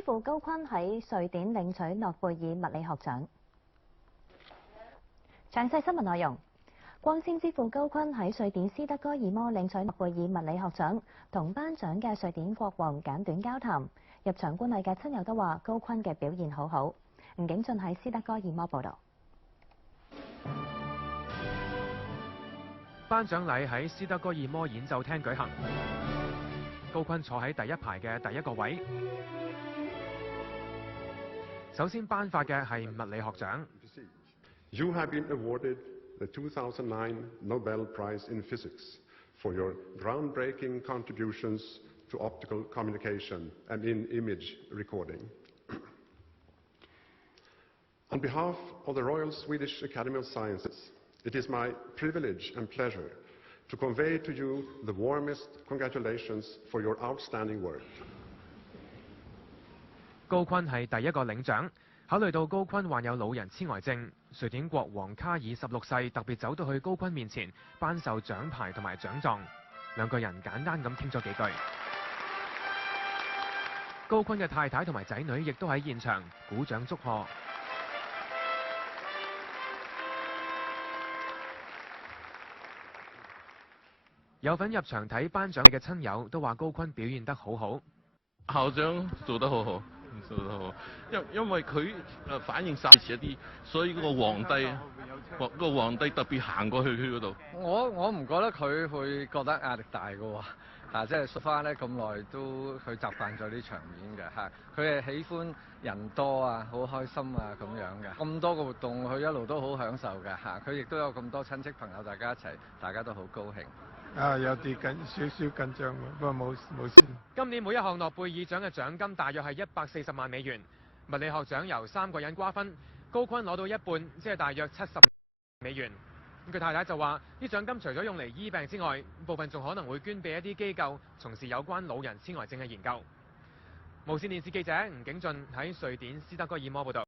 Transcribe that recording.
之父高錕喺瑞典領取諾貝爾物理學獎。詳細新聞內容。光纖之父高錕喺瑞典斯德哥爾摩領取諾貝爾物理學獎，同頒獎嘅瑞典國王簡短交談。入場觀禮嘅親友都話高錕嘅表現好好。吳景俊喺斯德哥爾摩報導。頒獎禮喺斯德哥爾摩演奏廳舉行，高錕坐喺第一排嘅第一個位。首先頒發嘅係物理學獎。You have been awarded the 2009 Nobel Prize in Physics for your groundbreaking contributions to optical communication and in image recording. On behalf of the Royal Swedish Academy of Sciences, it is my privilege and pleasure to convey to you the warmest congratulations for your outstanding work. 高錕係第一個領獎。考慮到高錕患有老人痴呆症，瑞典國王卡爾16世特別走到去高錕面前頒授獎牌同埋獎狀，兩個人簡單咁傾咗幾句。高錕嘅太太同埋仔女亦都喺現場鼓掌祝賀。有份入場睇頒獎嘅親友都話高錕表現得好好。校長做得好好。做得好，因為佢反應霎時一啲，所以嗰個皇帝特別行過去佢嗰度。我唔覺得佢會覺得壓力大嘅喎，即係熟翻咧咁耐都佢習慣咗啲場面嘅嚇，佢係喜歡人多啊，好開心啊咁樣嘅。咁多個活動佢一路都好享受嘅嚇，佢亦都有咁多親戚朋友大家一齊，大家都好高興。有啲少少緊張，不過冇事。今年每一項諾貝爾獎嘅獎金大約係140萬美元。物理學獎由3個人瓜分，高錕攞到一半，即係大約70美元。佢太太就話：啲獎金除咗用嚟醫病之外，部分仲可能會捐俾一啲機構從事有關老人痴呆症嘅研究。無線電視記者吳景俊喺瑞典斯德哥爾摩報道。